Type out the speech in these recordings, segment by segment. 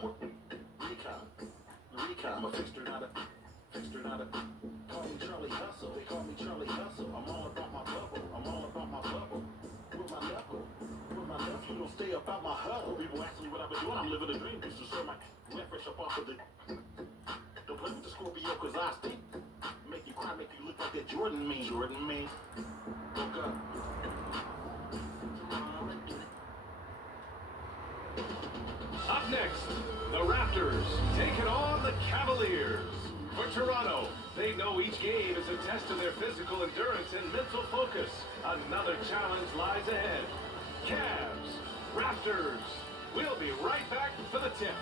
Recon. I'm a fixture, not a fixture, not a. Call me Charlie Hustle. They call me Charlie Hustle. I'm all about my bubble. I'm all about my bubble. With my knuckle. With my knuckle. You don't stay up out my huddle. People asking me what I've been doing. I'm living a dream. Just to serve my fresh up off of the. Don't play with the Scorpio, cause I stink. Make you cry, make you look like that Jordan me. Jordan me. Woke up. Up next, the Raptors taking on the Cavaliers. For Toronto, they know each game is a test of their physical endurance and mental focus. Another challenge lies ahead. Cavs, Raptors. We'll be right back for the tip.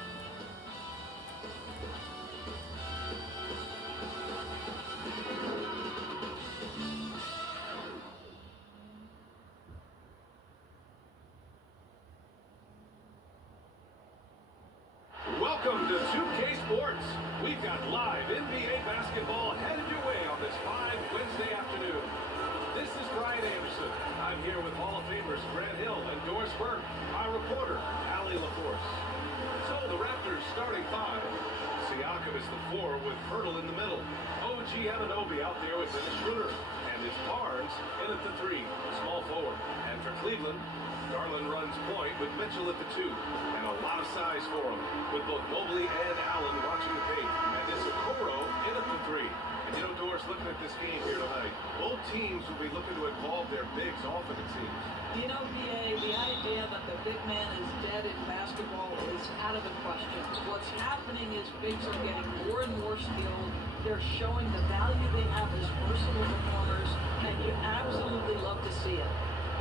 Welcome to 2K Sports. We've got live NBA basketball headed your way on this fine Wednesday afternoon. This is Brian Anderson. I'm here with Hall of Famers Grant Hill and Doris Burke, our reporter, Allie LaForce. So the Raptors starting five. Siakam is the 4 with Hurdle in the middle. OG Anunoby out there with Dennis Schroeder. And it's Barnes in at the 3, small forward. And for Cleveland, Garland runs point with Mitchell at the 2, and a lot of size for him, with both Mobley and Allen watching the paint. And it's Okoro in at the 3. And you know, Doris, looking at this game here tonight, both teams will be looking to involve their bigs often, it seems. You know, PA, the idea that the big man is dead in basketball is out of the question. What's happening is bigs are getting more and more skilled. They're showing the value they have as versatile performers, and you absolutely love to see it.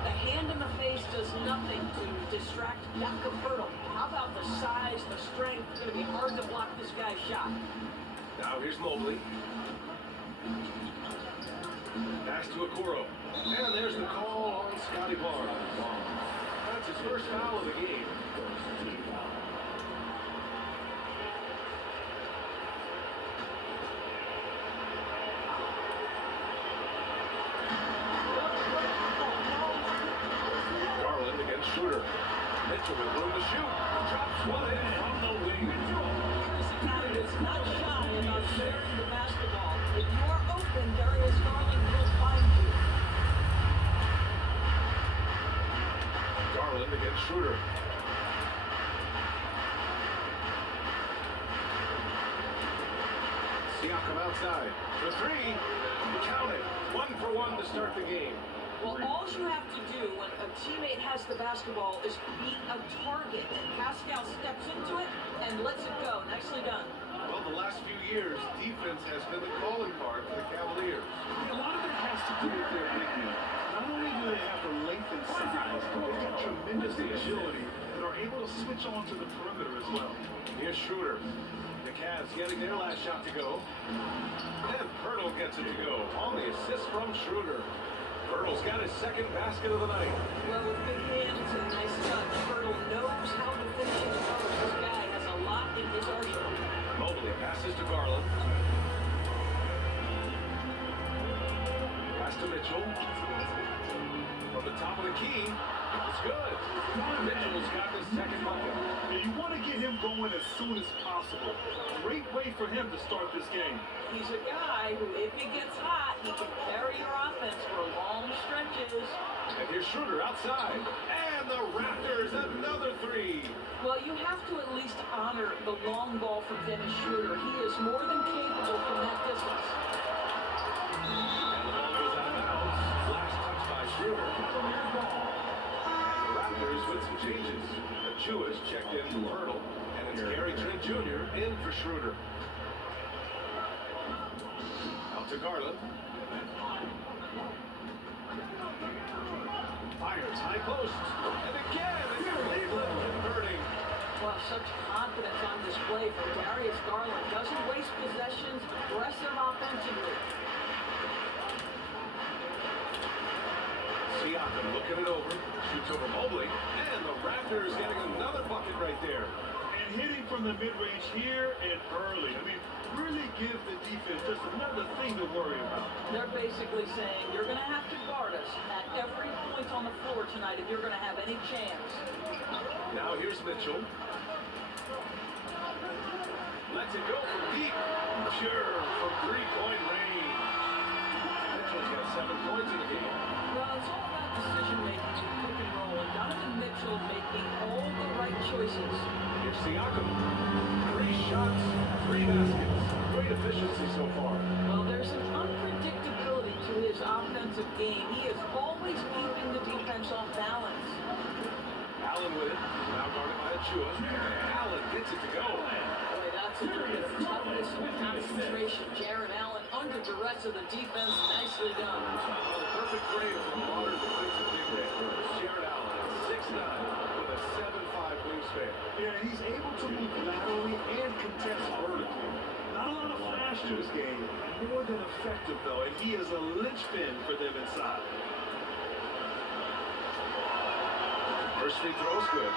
The hand in the face does nothing to distract Jakob Hurdle. How about the size, the strength? It's going to be hard to block this guy's shot. Now here's Mobley. Pass to Okoro. And there's the call on Scotty Barnes. That's his first foul of the game. Shooter. Mitchell with room to shoot. Drops one in from the wing. This Academy is not shy about sharing the basketball. If you are open, Darius Garland will find you. Garland against Schroeder. Siakam outside. For 3. Count it. 1 for 1 to start the game. Well, all you have to do when a teammate has the basketball is beat a target. And Pascal steps into it and lets it go. Nicely done. Well, the last few years, defense has been the calling card for the Cavaliers. A lot of it has to do with their big men. Not only do they have the length and size, but they've got tremendous agility and are able to switch on to the perimeter as well. Here's Schroeder. The Cavs getting their last shot to go. And Hurdle gets it to go on the assist from Schroeder. Hurdle's got his second basket of the night. Well, with big hands and nice touch, Hurdle knows how to finish in the post. This guy has a lot in his arsenal. Mobley passes to Garland. Pass to Mitchell. From the top of the key. It's good. Mitchell's got the second bucket. And you want to get him going as soon as possible. Great way for him to start this game. He's a guy who, if he gets hot, he can carry your offense for long stretches. And here's Schroeder outside. And the Raptors, another 3. Well, you have to at least honor the long ball from Dennis Schroeder. He is more than capable from that distance. And the ball goes out of bounds. Last touch by Schroeder. Raptors with some changes. Achua's checked in for Hurdle, and it's Gary Trent Jr. in for Schroeder. Out to Garland. Fires high post. And again, it's Cleveland converting. Well, such confidence on display from Darius Garland. Doesn't waste possessions, aggressive offensively. Siakam looking it over, shoots over Mobley, and the Raptors getting another bucket right there. And hitting from the mid-range here and early. I mean, really give the defense just another thing to worry about. They're basically saying, you're going to have to guard us at every point on the floor tonight if you're going to have any chance. Now here's Mitchell. lets it go from deep. Pure from three-point range. Mitchell's got 7 points in the game. Well, it's all about decision making and pick and roll, and Donovan Mitchell making all the right choices. Here's Siakam. 3 shots, 3 baskets. Great efficiency so far. Well, there's an unpredictability to his offensive game. He is always keeping the defense off balance. Allen with it. Now guarded by Achua. Allen gets it to go. Boy, that's a bit of toughness and concentration. Jared Allen under duress of the defense. Nicely done. Well, the perfect frame for a modern defensive big man. Jared Allen at 6'9" with a 7'5" wingspan. Yeah, he's able to move laterally and contest vertically. Not a lot of flash to his game, more than effective though, and he is a linchpin for them inside. First free throw is good.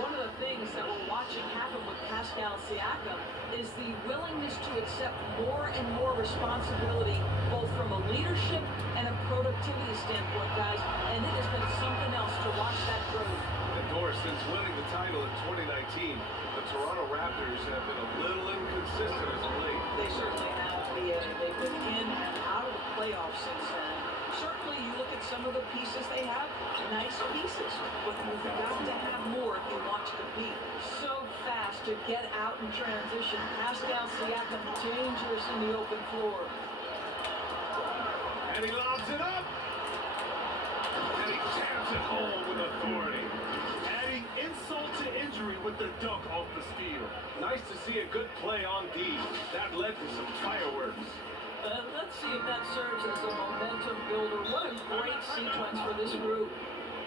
One of the things that we're watching happen with Pascal Siakam is the willingness to accept more and more responsibility, both from a leadership and a productivity standpoint, guys. And it has been something else to watch that growth. And Doris, since winning the title in 2019, the Toronto Raptors have been a little inconsistent as of late. They certainly have. They've been in and out of the playoffs since then. Certainly, you look at some of the pieces they have, nice pieces, but you've got to have more if you want to compete. So fast to get out in transition. Pascal Siakam dangerous in the open floor. And he lobs it up. And he taps it home with authority. Adding insult to injury with the dunk off the steal. Nice to see a good play on D. That led to some fireworks. Let's see if that serves as a momentum builder. What a great sequence for this group.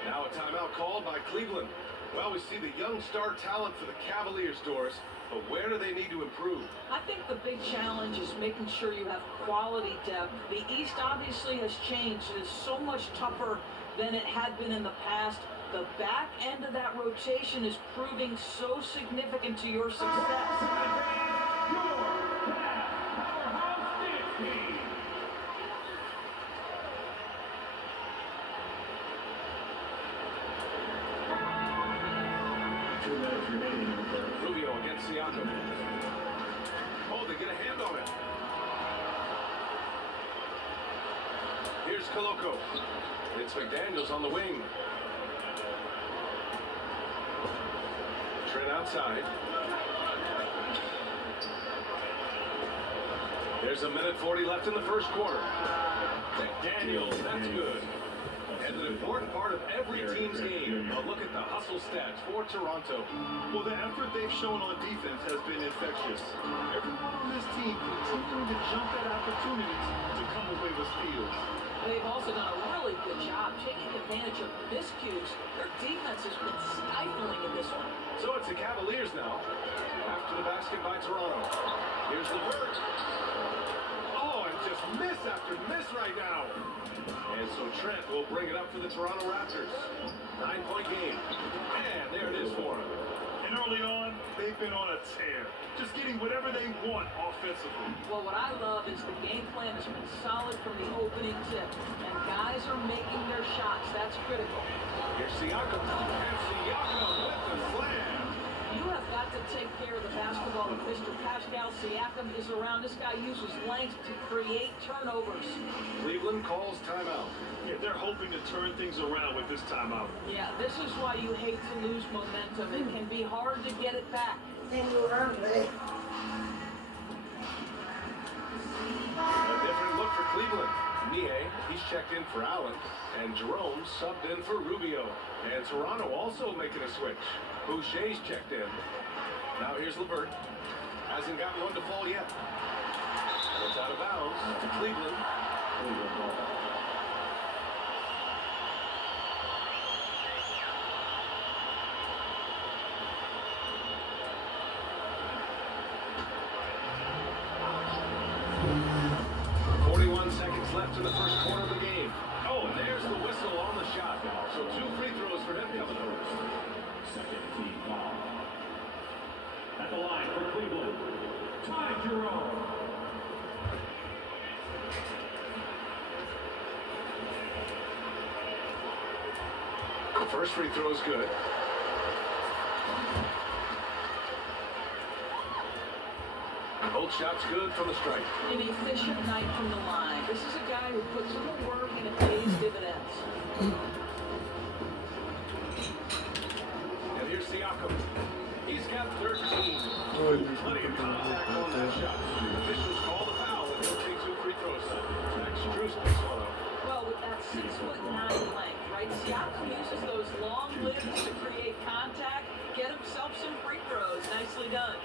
Now a timeout called by Cleveland. Well, we see the young star talent for the Cavaliers, Doris, but where do they need to improve? I think the big challenge is making sure you have quality depth. The East obviously has changed. It is so much tougher than it had been in the past. The back end of that rotation is proving so significant to your success. Rubio against Siakam. Oh, they get a hand on it. Here's Koloko. It's McDaniels on the wing. Trent outside. There's 1:40 left in the first quarter. McDaniels, that's good. And an important part of every team's game. A look at the hustle stats for Toronto. Well, the effort they've shown on defense has been infectious. Everyone on this team continuing to jump at opportunities to come away with steals. They've also done a really good job taking advantage of miscues. Their defense has been stifling in this one. So it's the Cavaliers now. After the basket by Toronto. Here's LeVert. Oh, and just miss after miss right now. And so Trent will bring it up for the Toronto Raptors. 9-point game. And there it is for him. And early on, they've been on a tear. Just getting whatever they want offensively. Well, what I love is the game plan has been solid from the opening tip. And guys are making their shots. That's critical. Here's Siakam. And Siakam with the slam. You have got to take care of the basketball if Mr. Pascal Siakam is around. This guy uses length to create turnovers. Cleveland calls timeout. Yeah, they're hoping to turn things around with this timeout. Yeah, this is why you hate to lose momentum. It can be hard to get it back. And you earned it. A different look for Cleveland. Nie, he's checked in for Allen. And Jerome subbed in for Rubio. And Toronto also making a switch. Boucher's checked in. Now here's LeVert. Hasn't gotten one to fall yet. And it's out of bounds to Cleveland. Ball. 41 seconds left in the first quarter of the game. Oh, and there's the whistle on the shot. So 2 free throws for him coming over. Second team foul. At the line for Cleveland, Ty Jerome. The first free throw is good. Both shots good from the strike. An efficient night from the line. This is a guy who puts in the work and it pays dividends. And here's Siakam. He's got 13. Plenty of contact on that shot. Officials call the foul and he'll take 2 free throws. Max Strus picks one up. Well, with that 6'9" length, right? Siakam uses those long limbs to create contact, get himself some free throws. Nicely done.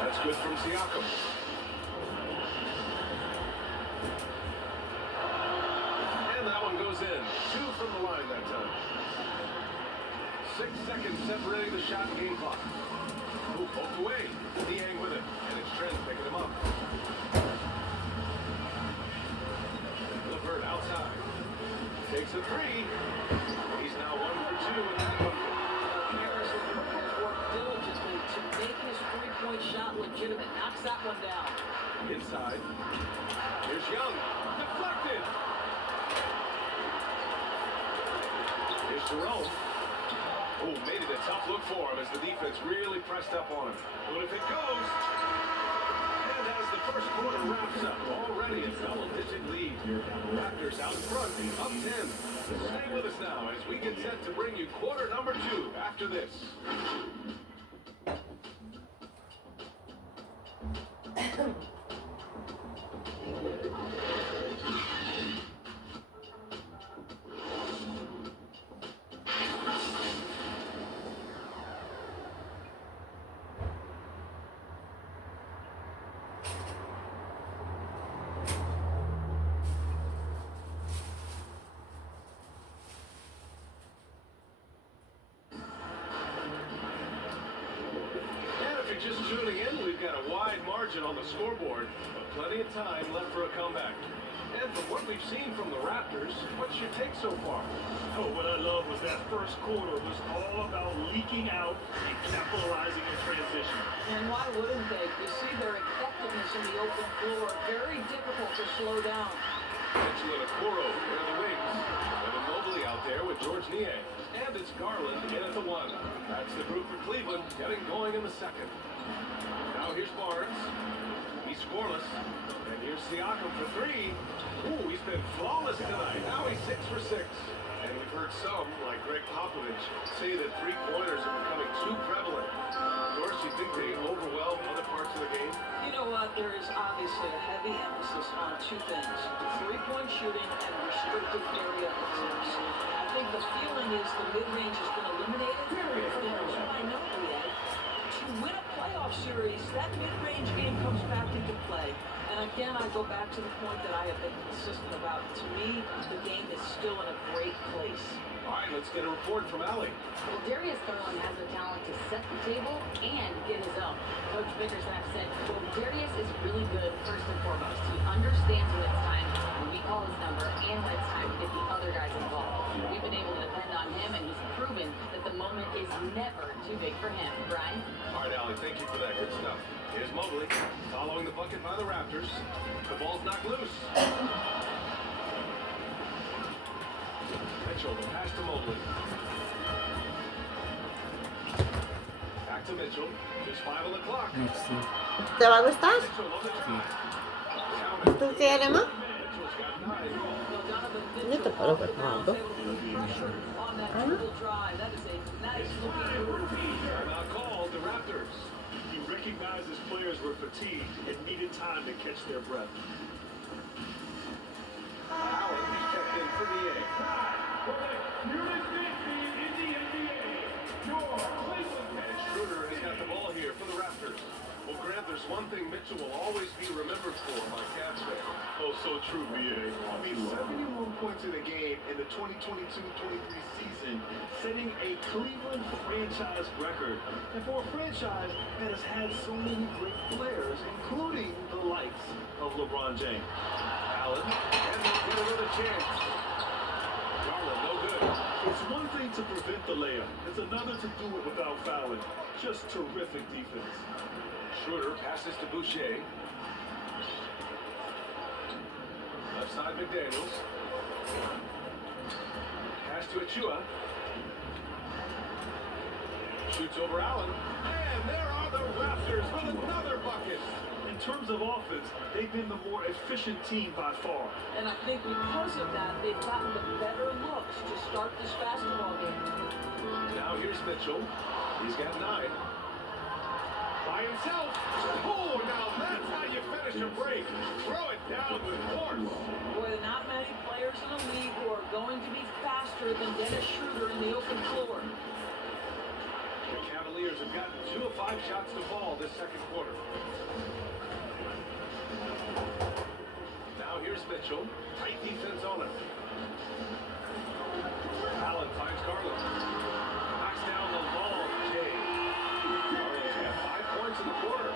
That's good from Siakam. And that one goes in. 2 from the line that time. 6 seconds separating the shot and game clock. Oh, poked away. Niang with it. And it's Trent picking him up. LeVert outside. Takes a 3. He's now 1 for 2 in that one. Harrison has worked diligently to make his three-point shot legitimate. Knocks that one down. Inside. Here's Young. Deflected. Here's Jerome. Oh, made it a tough look for him as the defense really pressed up on him. But if it goes, and as the first quarter wraps up, already a double-digit lead. Raptors out front, up 10. Stay with us now as we get set to bring you quarter number 2 after this. Just tuning in, we've got a wide margin on the scoreboard, but plenty of time left for a comeback. And from what we've seen from the Raptors, what's your take so far? Oh, what I love was that first quarter was all about leaking out and capitalizing in transition. And why wouldn't they? You see their effectiveness in the open floor. Very difficult to slow down. Mitchell and Okoro in the wings. Evan Mobley out there with George Niang. And it's Garland in at the 1. That's the group for Cleveland, getting going in the second. Now here's Barnes. He's scoreless. And here's Siakam for 3. Ooh, he's been flawless tonight. Now he's 6 for 6. And we've heard some, like Greg Popovich, say that 3-pointers are becoming too prevalent. Doris, you think they overwhelm other parts of the game? You know what? There is obviously a heavy emphasis on 2 things. Three-point shooting and restricted area attempts. I think the feeling is the mid-range has been eliminated. Here's what I know, Leah. To win a playoff series, that mid-range game comes back into play. And again, I go back to the point that I have been consistent about. To me, the game is still in a great place. All right, let's get a report from Allie. Well, Darius Garland has the talent to set the table and get his own. Coach Bickerstaff said, well, Darius is really good first and foremost. He understands when it's time when we call his number and when it's time to get the other guys involved. We've been able to depend on him, and he's proven that the moment is never too big for him. Brian? All right, Allie, thank you for that. Good stuff. Here's Mobley, following the bucket by the Raptors. The ball's knocked loose. Mitchell, the pass to Mobley. Back to Mitchell. Just 5 on the clock. Merci. ¿Te va a gustar? Mitchell on the drive. ¿Tú quieres más? Mitchell's got 9. Yo te puedo preparar. Timeout called the Raptors. He recognized his players were fatigued and needed time to catch their breath. Allen, he's checked in for the A. And Schroeder has got the ball here for the Raptors. Well, Grant, there's one thing Mitchell will always be remembered for by Cavs fans. Oh, so true, VA. I mean, 71 points in a game in the 2022-23 season, Setting a Cleveland franchise record. And for a franchise that has had so many great players, including the likes of LeBron James. Allen, and they'll get another chance. Garland, no good. It's one thing to prevent the layup. It's another to do it without fouling. Just terrific defense. Schroeder passes to Boucher. Left side McDaniels. Pass to Achua. Shoots over Allen. And there are the Raptors with another bucket. In terms of offense, they've been the more efficient team by far. And I think because of that, they've gotten the better looks to start this basketball game. Now here's Mitchell. He's got 9. By himself. Oh, now that's how you finish a break. Throw it down with force. Boy, there are not many players in the league who are going to be faster than Dennis Schroeder in the open floor. The Cavaliers have gotten 2 of 5 shots to fall this second quarter. Now here's Mitchell. Tight defense on him. Allen finds Garland. Knocks down the long J. Garland's got 5 points in the quarter.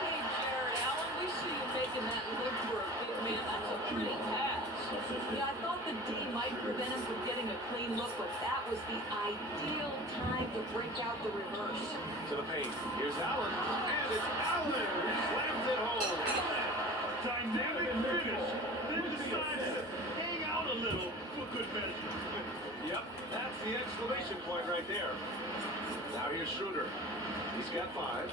Hey, Jared Allen, we see you making that look for a big man. That's a pretty pass. Yeah, I thought the D might prevent him from getting a clean look, but that was the ideal time to break out the reverse. To the paint. Here's Allen. And it's Allen who slams it home. Dynamic finish. Then decides to hang out a little for good measure. Yep, that's the exclamation point right there. Now here's Schroeder. He's got 5.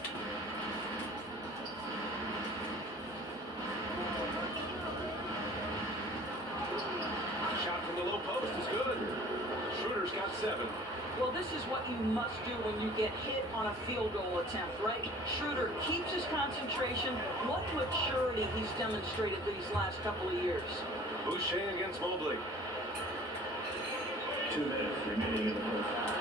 Shot from the low post is good. Schroeder's got 7. Well, this is what you must do when you get hit on a field goal attempt, right? Schroeder keeps his concentration. What maturity he's demonstrated these last couple of years. Boucher against Mobley. 2 minutes remaining in the first half.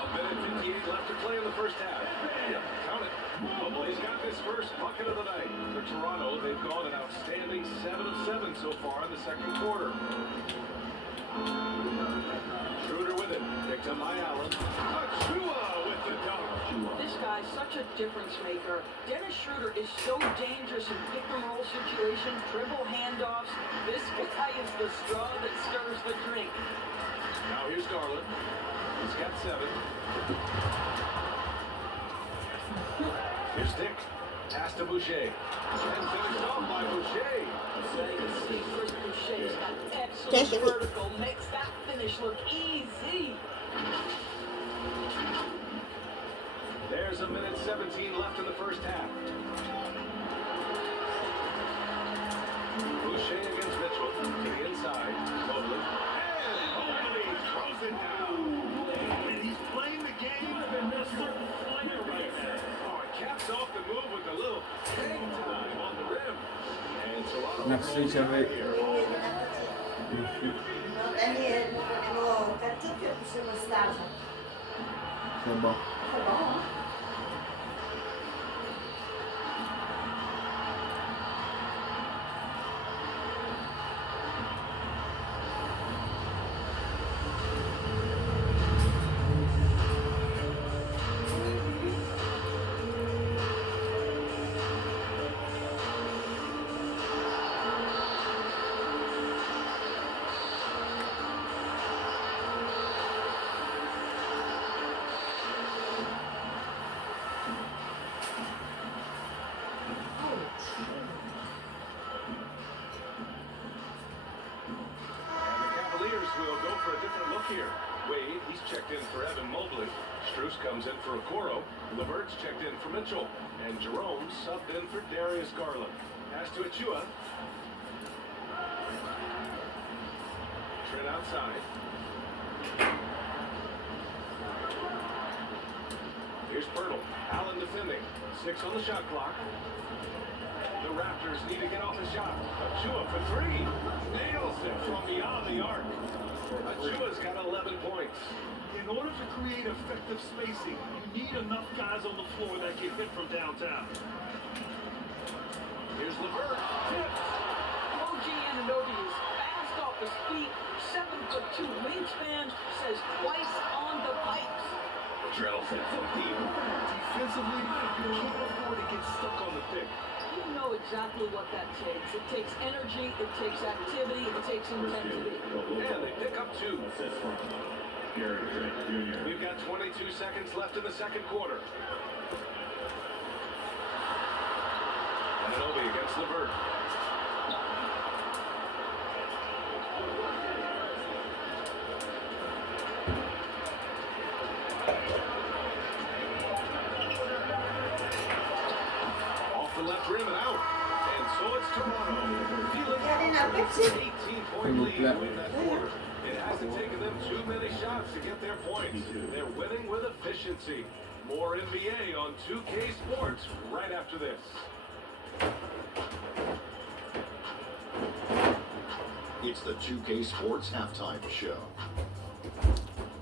1:58 left to play in the first half. Yep, count it. Mobley's got this first bucket of the night. For Toronto, they've gone an outstanding 7 of 7 so far in the second quarter. Schroeder with it. Picked up by Allen. Achua with the dunk. This guy's such a difference maker. Dennis Schroeder is so dangerous in pick and roll situations, dribble handoffs. This guy is the straw that stirs the drink. Now here's Garland. He's got 7. Here's Dick. Pass to Boucher. And finished off by Boucher. So you can see Chris Boucher's got excellent vertical. Makes that finish look easy. There's 1:17 left in the first half. Boucher against Mitchell. To the inside. Mobley. And Mobley throws it down. And he's playing the game in a certain flair right now. Oh, it caps off the move with a little hang time on the rim. And Toronto Merci, j'avais. C'est bon. here. Wade, he's checked in for Evan Mobley. Strus comes in for Okoro. Levert's checked in for Mitchell. And Jerome subbed in for Darius Garland. Pass to Achua. Trent outside. Here's Pirtle. Allen defending. 6 on the shot clock. The Raptors need to get off the shot. Achua for 3. Nails it from beyond the arc. Achua's got 11 points. In order to create effective spacing, you need enough guys on the floor that can hit from downtown. Here's Levert. OG Anunoby is fast off his feet. 7'2" wingspan, says twice on the pipes. Drills it from deep. Defensively, you can't afford to get stuck on the pick. You know exactly what that takes. It takes energy, it takes activity, it takes intensity. And they pick up 2. Assist from Gary Trent Jr. We've got 22 seconds left in the second quarter. Anunoby against Levert. It's an 18-point lead to win that quarter. It hasn't taken them too many shots to get their points. They're winning with efficiency. More NBA on 2K Sports right after this. It's the 2K Sports Halftime Show.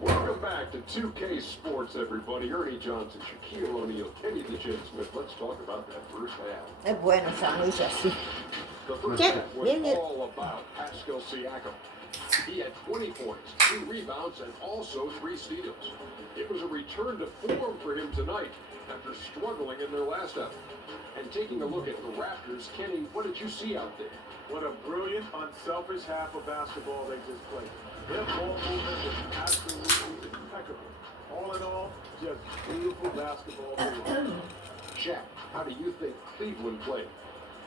Welcome back to 2K Sports, everybody. Ernie Johnson, Shaquille O'Neal, Kenny the Jet Smith. Let's talk about that first half. Es bueno sándwich así. The first Yeah, half was yeah, yeah. all about Pascal Siakam. He had 20 points, 2 rebounds, and also 3 steals. It was a return to form for him tonight after struggling in their last effort. And taking a look at the Raptors, Kenny, what did you see out there? What a brilliant, unselfish half of basketball they just played. Their ball movement was absolutely impeccable. All in all, just beautiful basketball. Shaq, how do you think Cleveland played?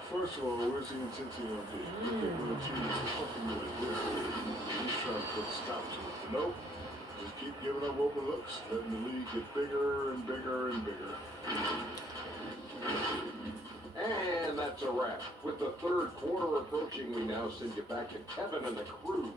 First of all, where's the intensity on this? You think when a team is fucking with it, he's trying to put a stop to it. But nope, just keep giving up open looks, letting the league get bigger and bigger and bigger. And that's a wrap. With the third quarter approaching, we now send you back to Kevin and the crew.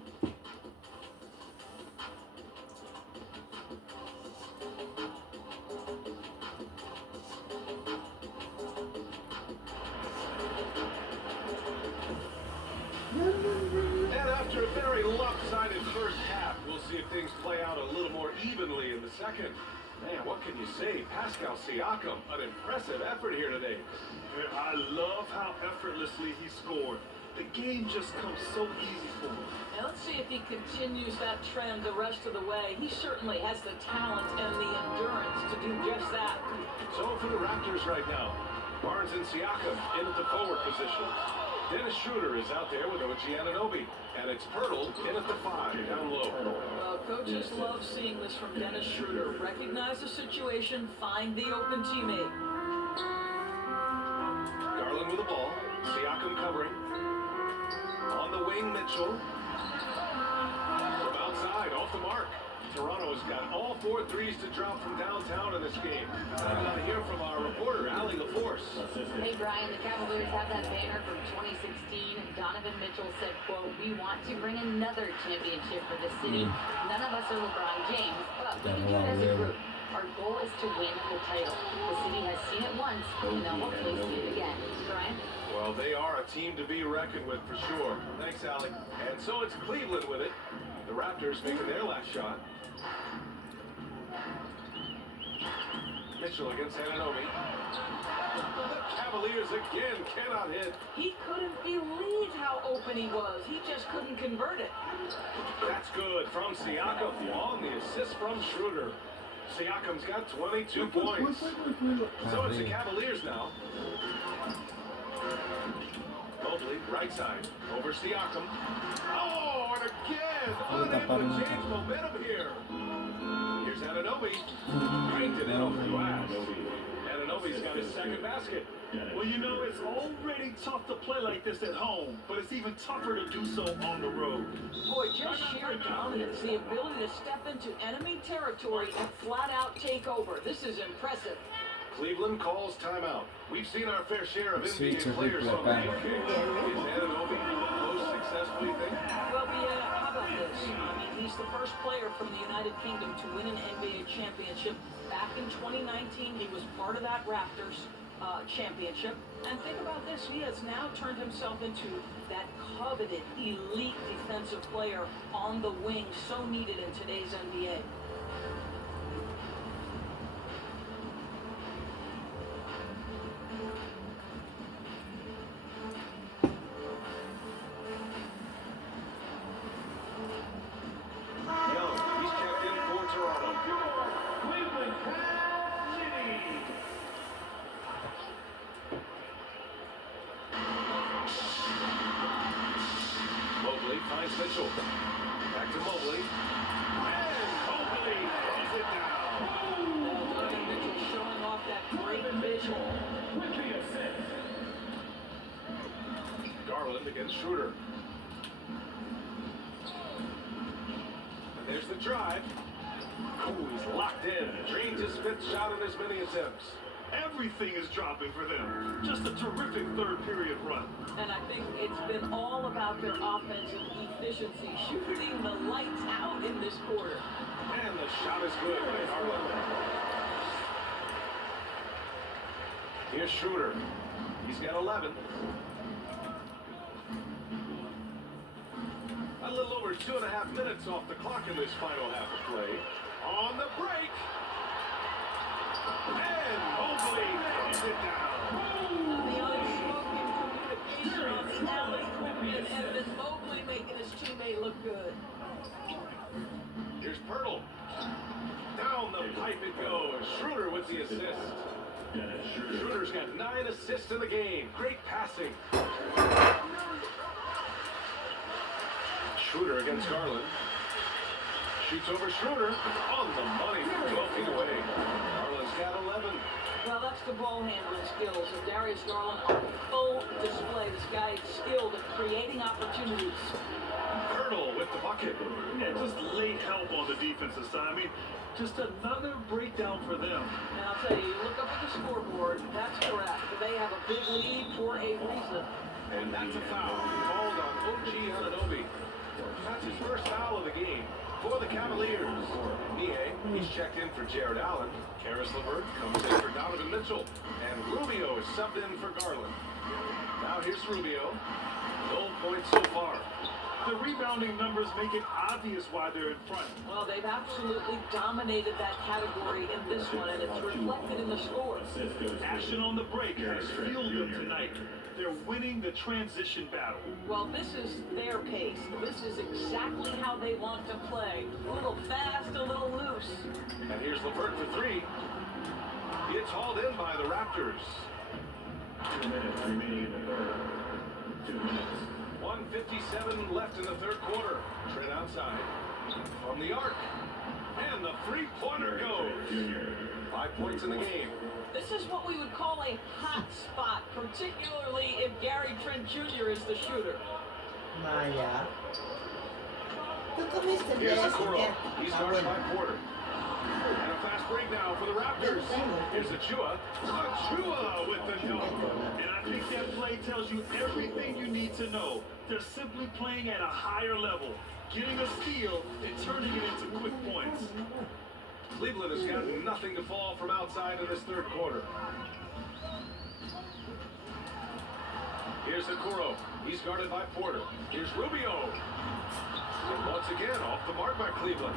And after a very lopsided first half, we'll see if things play out a little more evenly in the second. Man, what can you say? Pascal Siakam, an impressive effort here today. Yeah, I love how effortlessly he scored. The game just comes so easy for him. And let's see if he continues that trend the rest of the way. He certainly has the talent and the endurance to do just that. So for the Raptors right now, Barnes and Siakam in at the forward position. Dennis Schroeder is out there with OG Anunoby. And it's Pirtle in at the 5, down low. Coaches love seeing this from Dennis Schroeder. Recognize the situation, find the open teammate. Garland with the ball. Siakam covering. On the wing, Mitchell. From outside, off the mark. Toronto's got all 4 threes to drop from downtown in this game. Time now to hear from our reporter, Allie LaForce. Hey, Brian, the Cavaliers have that banner from 2016. Donovan Mitchell said, quote, "We want to bring another championship for the city. None of us are LeBron James, but we can do it as a group. Our goal is to win the title. The city has seen it once, and they'll hopefully see it again." Brian? Well, they are a team to be reckoned with for sure. Thanks, Allie. And so it's Cleveland with it. The Raptors making their last shot. Mitchell against Anunoby. The Cavaliers again cannot hit. He couldn't believe how open he was. He just couldn't convert it. That's good from Siakam on the assist from Schroeder. Siakam's got 22 points. So it's the Cavaliers now. Mobley, right side, over Siakam. Oh, and again, unable to change momentum here. Here's Anunoby. Cranked it in off the glass. Anunoby's got his second basket. Well, you know, it's already tough to play like this at home, but it's even tougher to do so on the road. Boy, just sheer dominance, the ability to step into enemy territory and flat out take over. This is impressive. Cleveland calls timeout. We've seen our fair share of NBA players on the UK. Is Anunoby most successful, you think? Well, how about this? I mean, he's the first player from the United Kingdom to win an NBA championship. Back in 2019, he was part of that Raptors championship. And think about this, he has now turned himself into that coveted elite defensive player on the wing, so needed in today's NBA. Young, he's checked in for Toronto. Cleveland Cavaliers. Mobley finds Mitchell. Back to Mobley. And Mobley throws it down. Donovan Mitchell showing off that great vision. With the assist. Garland against Schroeder. And there's the drive. Oh, he's locked in. Drains his fifth shot in as many attempts. Everything is dropping for them. Just a terrific third period run. And I think it's been all about their offensive efficiency, shooting the lights out in this quarter. And the shot is good by Garland. Here's Schroeder. He's got 11. A little over 2.5 minutes off the clock in this final half of play. On the break. And Mobley knocks it down. The unspoken communication on the alley, and Evan Mobley making his teammate look good. Here's Pirtle. Down the pipe it goes. Schroeder with the assist. Schroeder's got 9 assists in the game. Great passing. Schroeder against Garland. Shoots over Schroeder. On the money from 12 feet away. Garland's got 11. Well, that's the ball handling skills of Darius Garland on full display. This guy is skilled at creating opportunities. Pirtle with the bucket. Yeah, just late help on the defensive side. I mean, just another breakdown for them. And I'll tell you, you look up at the scoreboard, that's correct. They have a big lead for a reason. And that's a foul called on OG Anunoby. That's his first foul of the game for the Cavaliers. He's checked in for Jared Allen. Karis LeVert comes in for Donovan Mitchell. And Rubio is subbed in for Garland. Now here's Rubio. No points so far. The rebounding numbers make it obvious why they're in front. Well, they've absolutely dominated that category in this one, and it's reflected in the scores. Action on the break has fueled them tonight. They're winning the transition battle. Well, this is their pace. This is exactly how they want to play. A little fast, a little loose. And here's LeVert for 3. It's hauled in by the Raptors. 2 minutes remaining in the third. 2 minutes. 1:57 left in the third quarter. Trent outside. From the arc. And the three-pointer goes. 5 points in the game. This is what we would call a hot spot, particularly if Gary Trent Jr. is the shooter. Maya. ¿Tú comiste Here's bien? Okoro. He's Ah, guarded bueno. by Porter. And a fast break now for the Raptors. Here's Achua. Achua with the dunk. And I think that play tells you everything you need to know. They're simply playing at a higher level, getting a steal and turning it into quick points. Cleveland has got nothing to fall from outside in this third quarter. Here's Okoro. He's guarded by Porter. Here's Rubio. And once again, off the mark by Cleveland.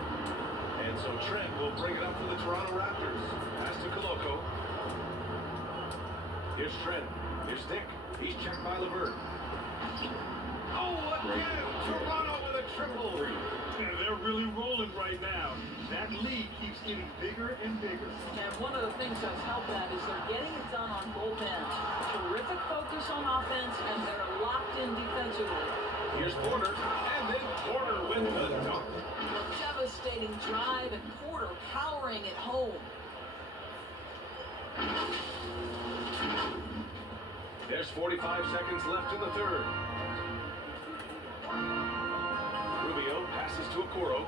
And so Trent will bring it up for the Toronto Raptors. Pass to Koloko. Here's Trent. Here's Dick. He's checked by LeVert. Oh, again! Toronto with a triple. And they're really rolling right now. That lead keeps getting bigger and bigger. And one of the things that's helped that is they're getting it done on both ends. Terrific focus on offense, and they're locked in defensively. Here's Porter, and then Porter with the dunk. A devastating drive, and Porter powering it home. There's 45 seconds left in the third. Rubio passes to Okoro.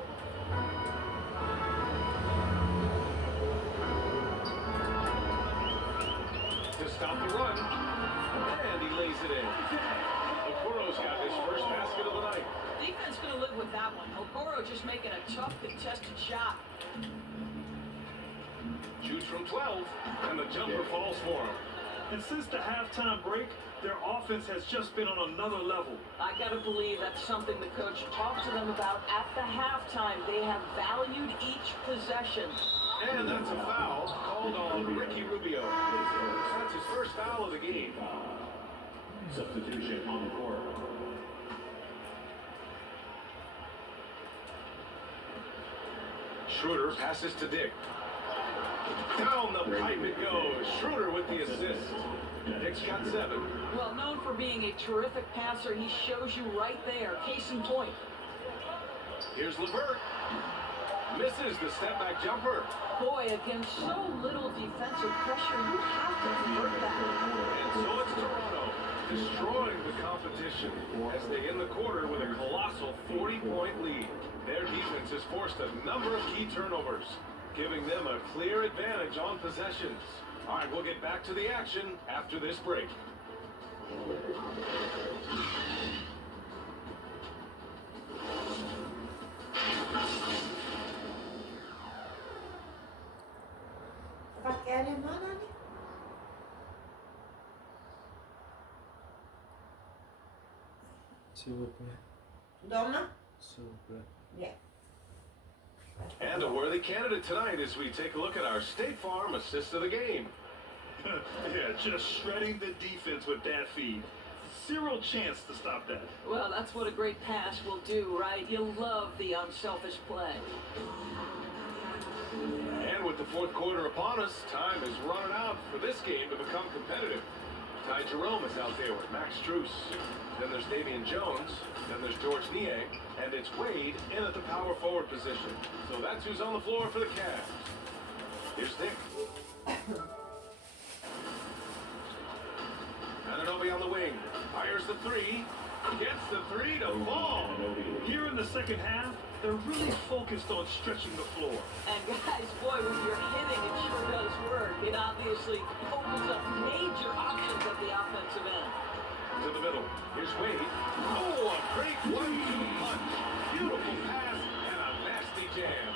To stop the run. And he lays it in. Okoro's got his first basket of the night. Defense going to live with that one. Okoro just making a tough, contested shot. Shoots from 12, and the jumper falls for him. And since the halftime break, their offense has just been on another level. I got to believe that's something the coach talked to them about at the halftime. They have valued each possession. And that's a foul called on Ricky Rubio. That's his first foul of the game. Substitution on the court. Schroeder passes to Dick. Down the pipe it goes. Schroeder with the assist. Dick's got 7. Well, known for being a terrific passer, he shows you right there. Case in point. Here's LeVert. Misses the step-back jumper. Boy, against so little defensive pressure, you have to convert that. And so it's Toronto destroying the competition as they end the quarter with a colossal 40-point lead. Their defense has forced a number of key turnovers, giving them a clear advantage on possessions. All right, we'll get back to the action after this break. Pakai ada mana nih? S'il vous plaît. Donna? S'il vous plaît. Yeah. And a worthy candidate tonight as we take a look at our State Farm assist of the game. Yeah, just shredding the defense with that feed. Zero chance to stop that. Well, that's what a great pass will do, right? You'll love the unselfish play. And with the fourth quarter upon us, time is running out for this game to become competitive. Ty Jerome is out there with Max Struess. Then there's Davian Jones. Then there's George Nie. And it's Wade in at the power forward position. So that's who's on the floor for the Cavs. Here's Dick. Ananobi on the wing. Fires the three. Gets the three to fall. Here in the second half, they're really focused on stretching the floor. And guys, boy, when you're hitting, it sure does work. It obviously opens up major options at the offensive end. To the middle. Here's Wade. Oh, a great 1-2 punch. Beautiful pass and a nasty jam.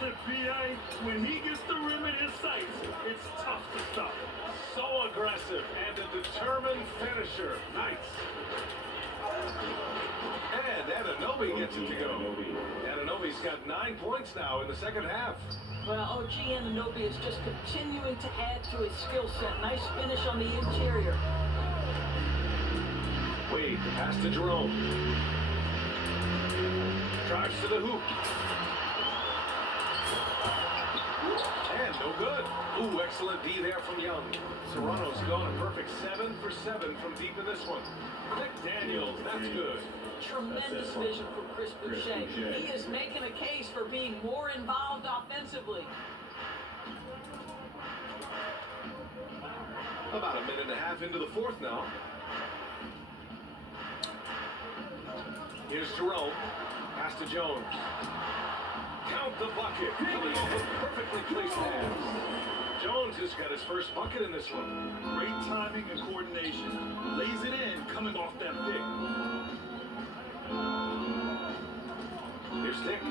The PA, when he gets the rim in his sights, it's tough to stop. So aggressive and a determined finisher. Nice. And Ananobi gets it to go. Ananobi's got 9 points now in the second half. Well, OG Ananobi is just continuing to add to his skill set. Nice finish on the interior. Wade, pass to Jerome. Drives to the hoop. And no good. Ooh, excellent D there from Young. Serrano's gone a perfect 7 for 7 from deep in this one. Nick Daniels, that's good. Tremendous vision from Chris Boucher. He is making a case for being more involved offensively. About a minute and a half into the fourth now. Here's Jerome. Pass to Jones. Count the bucket. Coming off with perfectly placed hands. Jones has got his first bucket in this one. Great timing and coordination. Lays it in, coming off that pick. Here's Dick.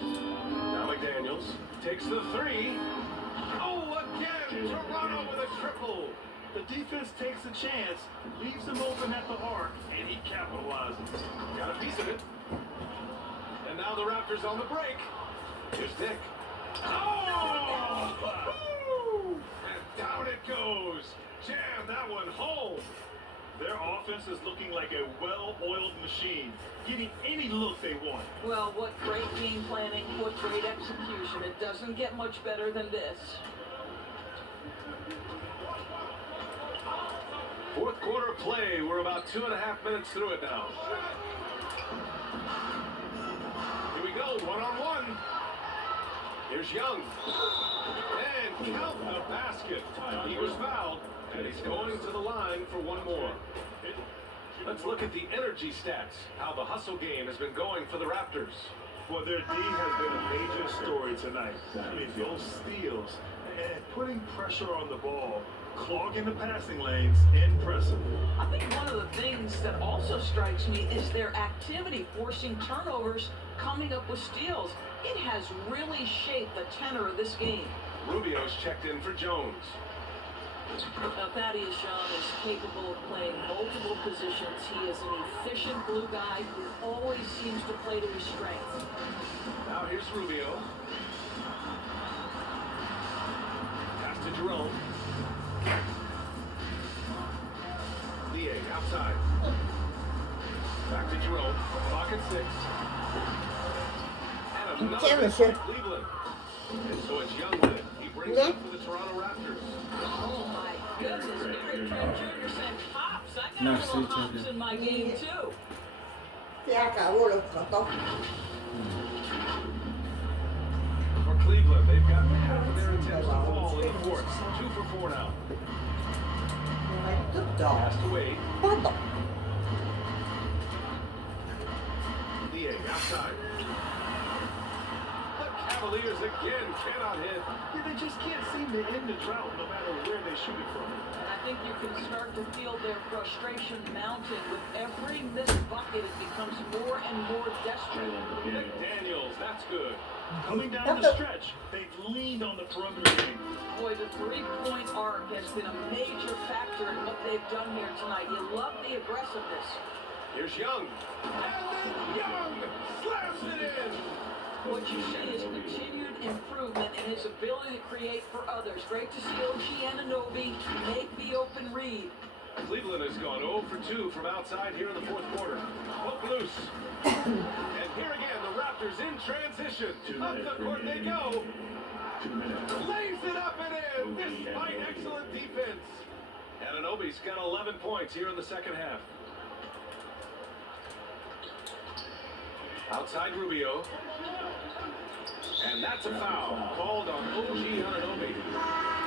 Now McDaniels takes the three. Oh, again! Toronto with a triple. The defense takes a chance, leaves him open at the arc, and he capitalizes. Got a piece of it. And now the Raptors on the break. Here's Dick. Oh! And down it goes. Jam that one home. Their offense is looking like a well-oiled machine, getting any look they want. Well, what great game planning, what great execution. It doesn't get much better than this. Fourth quarter play. We're about 2.5 minutes through it now. Here we go, one-on-one. Here's Young. And count the basket. He was fouled, and he's going to the line for one more. Let's look at the energy stats, how the hustle game has been going for the Raptors. Well, their D has been a major story tonight. I mean, those steals and putting pressure on the ball, clogging the passing lanes, impressive. I think one of the things that also strikes me is their activity, forcing turnovers, coming up with steals. It has really shaped the tenor of this game. Rubio's checked in for Jones. Now, Thaddeus Young is capable of playing multiple positions. He is an efficient glue guy who always seems to play to his strengths. Now here's Rubio. Pass to Jerome. Lie outside. Back to Jerome. Clock at 6. And another for Cleveland. And so it's Young with it. He brings it up for the Toronto Raptors. Oh my goodness, Gary Trent Jr. said hops. I got a little hops in my game too. For Cleveland, they've got half of their attempts to fall in the fourth. 2 for 4 now. Pass to Wade. Lie outside. The Cavaliers again cannot hit. Yeah, they just can't seem to end the drought no matter where they shoot it from. And I think you can start to feel their frustration mounting. With every missed bucket, it becomes more and more desperate. McDaniels, that's good. Coming down the stretch, they've leaned on the perimeter game. Boy, the three-point arc has been a major factor in what they've done here tonight. You love the aggressiveness. Here's Young. And then Young slaps it in. What you see is continued improvement in his ability to create for others. Great to see OG Anunoby make the open read. Cleveland has gone 0 for 2 from outside here in the fourth quarter. Poke loose. And here again, the Raptors in transition. Up the court they go. 2 minutes. Lays it up and in, despite excellent defense. Anunoby's got 11 points here in the second half. Outside Rubio. And that's a foul called on OG Anunoby.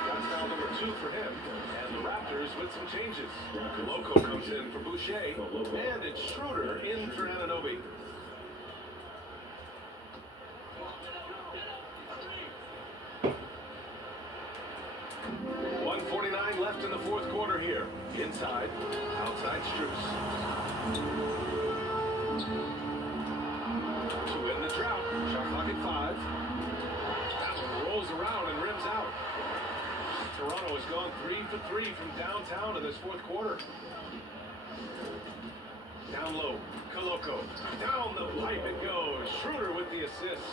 That's foul number 2 for him. And the Raptors with some changes. Loco comes in for Boucher. And it's Schroeder in for Anunoby. .149 left in the fourth quarter here. Inside, outside Strus. To end the drought. Shot clock at 5. That one rolls around and rims out. Toronto has gone 3 for 3 from downtown in this fourth quarter. Down low, Coloco. Down the pipe it goes. Schroeder with the assist.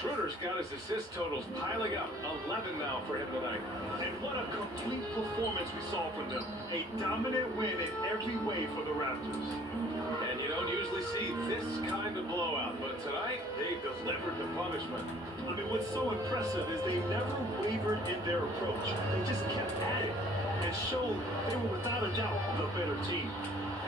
Schroeder's got his assist totals piling up. 11 now for him tonight. And what a complete performance we saw from them. A dominant win in every way for the Raptors. And you don't usually see this kind of blowout, but tonight they delivered the punishment. I mean, what's so impressive is they never wavered in their approach. They just kept at it and showed they were without a doubt the better team.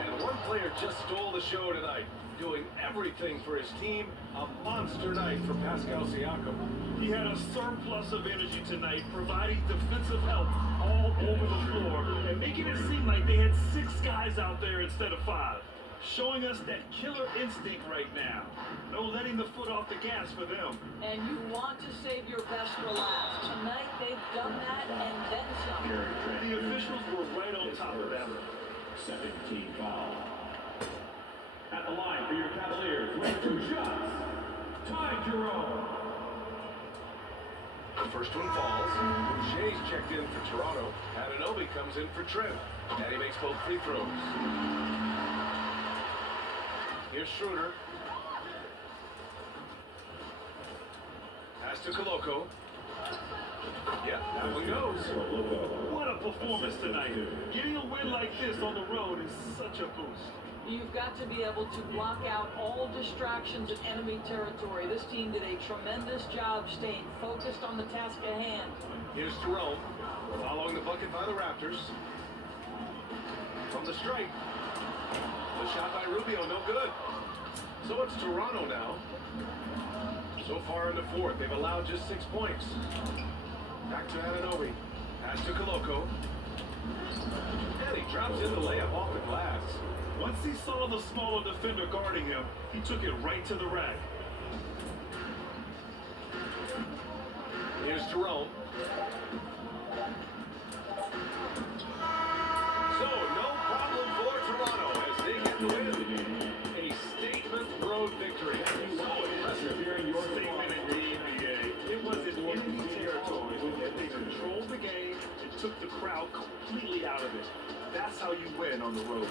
And one player just stole the show tonight, doing everything for his team. A monster night for Pascal Siakam. He had a surplus of energy tonight, providing defensive help all over the floor and making it seem like they had 6 guys out there instead of 5. Showing us that killer instinct right now. No letting the foot off the gas for them. And you want to save your best for last. Tonight they've done that and then some. The officials were right on top of that. Second team foul. At the line for your Cavaliers, with 2 shots. Ty Jerome. The first one falls. Boucher's checked in for Toronto. Anunoby comes in for Trent. And he makes both free throws. Here's Schroeder. Pass to Coloco. Yeah, that one goes. What a performance tonight. Getting a win like this on the road is such a boost. You've got to be able to block out all distractions in enemy territory. This team did a tremendous job staying focused on the task at hand. Here's Jerome, following the bucket by the Raptors. From the strike. The shot by Rubio, no good. So it's Toronto now. So far in the fourth, they've allowed just 6 points. Back to Anunoby. Pass to Coloco. And he drops in the layup off the glass. Once he saw the smaller defender guarding him, he took it right to the rack. Here's Jerome. So, no problem for Toronto as they get the win. A statement road victory. So impressive here in your Statement in the NBA. It was in enemy territory, and they controlled the game and took the crowd completely out of it. That's how you win on the road.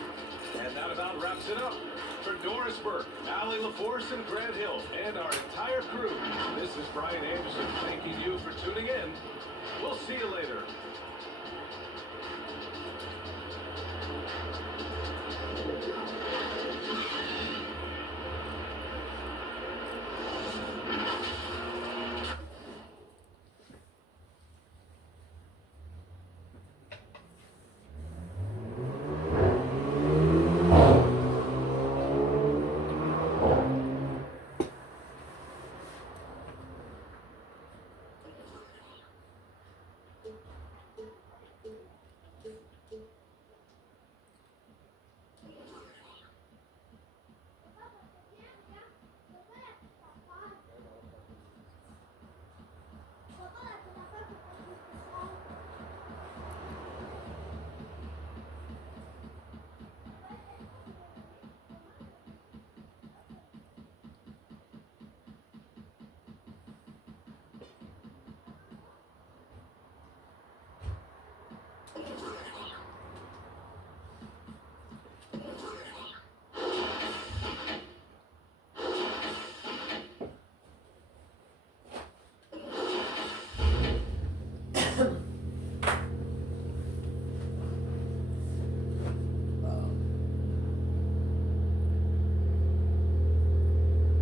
And that about wraps it up. For Doris Burke, Allie LaForce, and Grant Hill, and our entire crew, this is Brian Anderson thanking you for tuning in. We'll see you later.